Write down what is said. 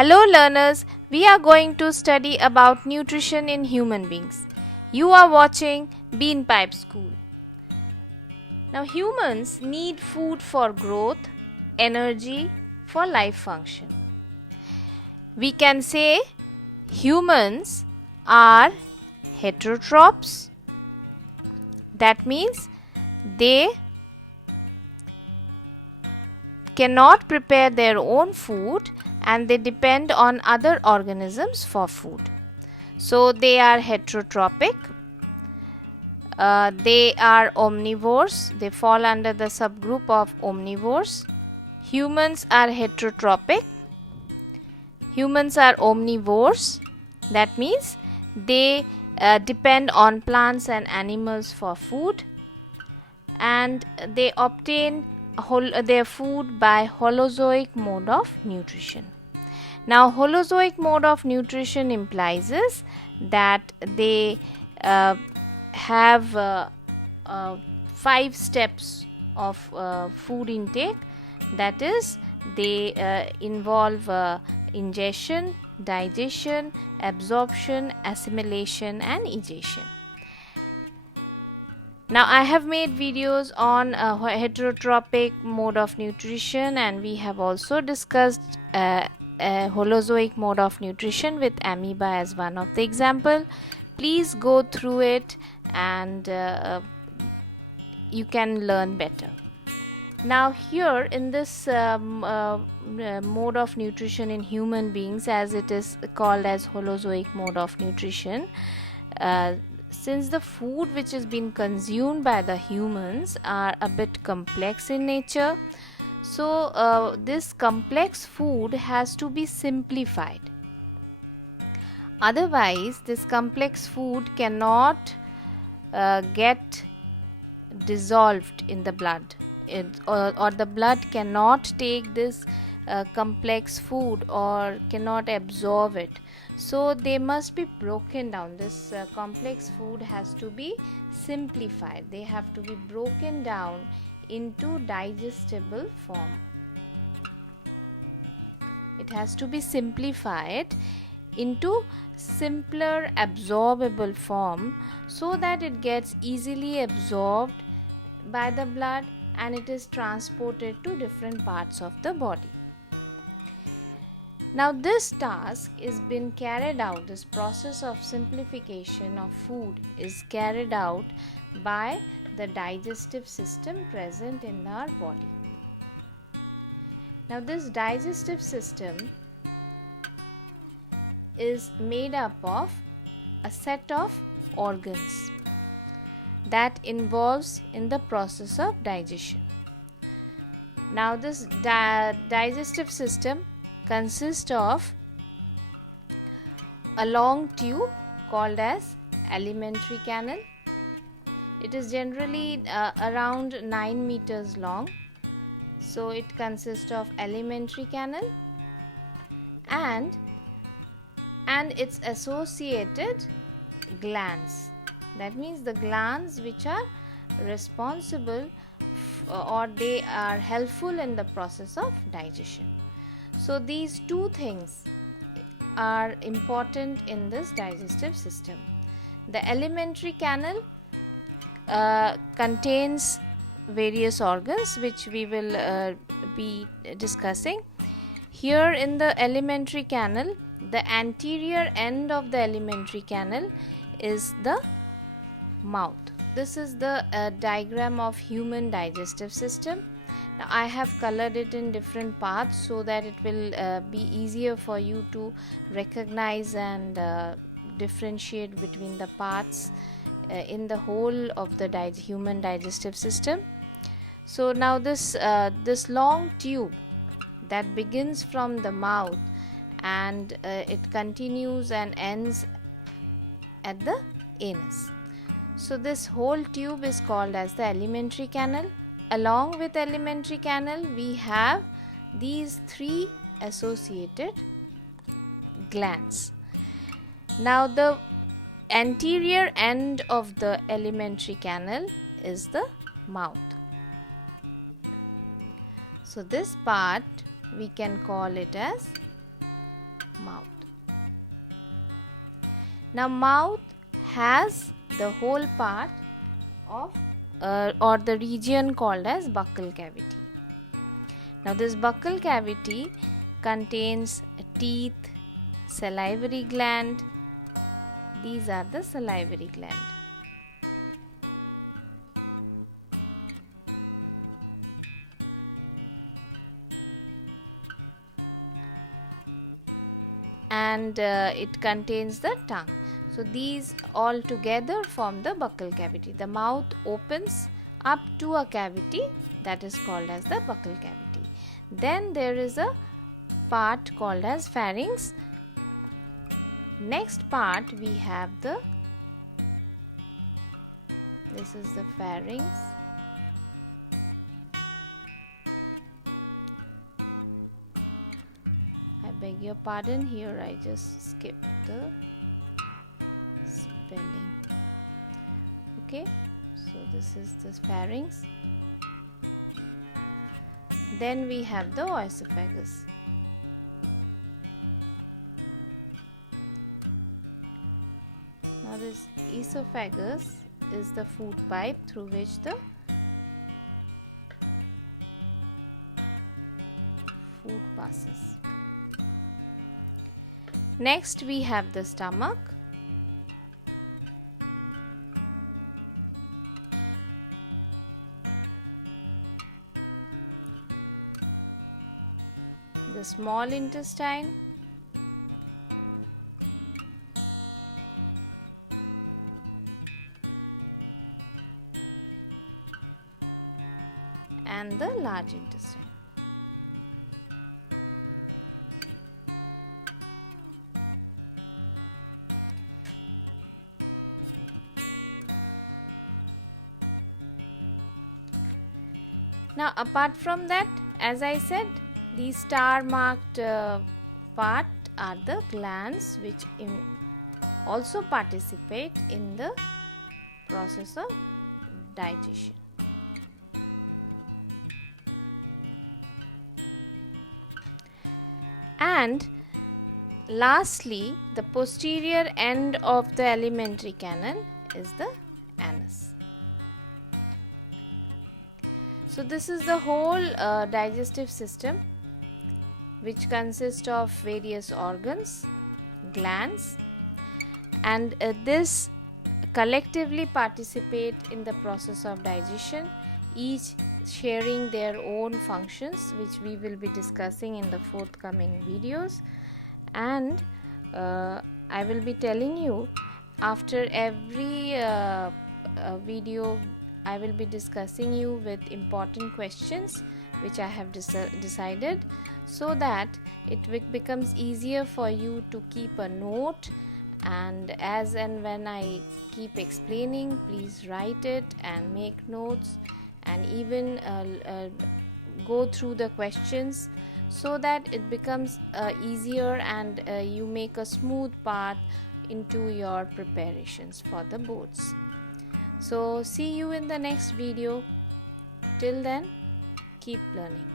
Hello learners, we are going to study about nutrition in human beings. You are watching Beanpipe School. Now humans need food for growth, energy, for life function. We can say humans are heterotrophs. That means they cannot prepare their own food and they depend on other organisms for food. So they are heterotrophic. They are omnivores. They fall under the subgroup of omnivores. Humans are heterotrophic. Humans are omnivores. That means they depend on plants and animals for food, and they obtain their food by holozoic mode of nutrition. Now, holozoic mode of nutrition implies that they have 5 steps of food intake. That is, they involve ingestion, digestion, absorption, assimilation, and egestion. Now, I have made videos on heterotrophic mode of nutrition, and we have also discussed holozoic mode of nutrition with amoeba as one of the example. Please go through it and you can learn better. Now here in this mode of nutrition in human beings, as it is called as holozoic mode of nutrition, since the food which is being consumed by the humans are a bit complex in nature, so this complex food has to be simplified. Otherwise, this complex food cannot get dissolved in the blood, or the blood cannot take this complex food or cannot absorb it. So they must be broken down. This complex food has to be simplified. They have to be broken down into digestible form. It has to be simplified into simpler absorbable form so that it gets easily absorbed by the blood and it is transported to different parts of the body. Now this task is been carried out, this process of simplification of food is carried out by the digestive system present in our body. Now this digestive system is made up of a set of organs that involves in the process of digestion. Now this digestive system consists of a long tube called as alimentary canal. It is generally around 9 meters long. So it consists of alimentary canal and its associated glands. That means the glands which are responsible or they are helpful in the process of digestion. So these two things are important in this digestive system. The alimentary canal contains various organs which we will be discussing. Here in the alimentary canal, the anterior end of the alimentary canal is the mouth. This is the diagram of human digestive system. Now I have colored it in different parts so that it will be easier for you to recognize and differentiate between the parts in the whole of the human digestive system. So now this long tube that begins from the mouth and it continues and ends at the anus. So this whole tube is called as the alimentary canal. Along with alimentary canal, we have these 3 associated glands. Now the anterior end of the alimentary canal is the mouth. So this part we can call it as mouth. Now mouth has the whole part of or the region called as buccal cavity. Now this buccal cavity contains teeth, salivary gland. These are the salivary gland. And it contains the tongue. So these all together form the buccal cavity. The mouth opens up to a cavity that is called as the buccal cavity. Then there is a part called as pharynx. Next part we have this is the pharynx. I beg your pardon, here I just skipped the spelling. Okay, so this is the pharynx. Then we have the oesophagus. Now this esophagus is the food pipe through which the food passes. Next we have the stomach. The small intestine. And the large intestine. Now apart from that, as I said, these star marked part are the glands which also participate in the process of digestion. And lastly, the posterior end of the alimentary canal is the anus. So this is the whole digestive system, which consists of various organs, glands, and this collectively participate in the process of digestion, each sharing their own functions, which we will be discussing in the forthcoming videos. And I will be telling you after every video, I will be discussing you with important questions which I have decided, so that it becomes easier for you to keep a note, and as and when I keep explaining, please write it and make notes, and even go through the questions, so that it becomes easier and you make a smooth path into your preparations for the boards. So see you in the next video. Till then, keep learning.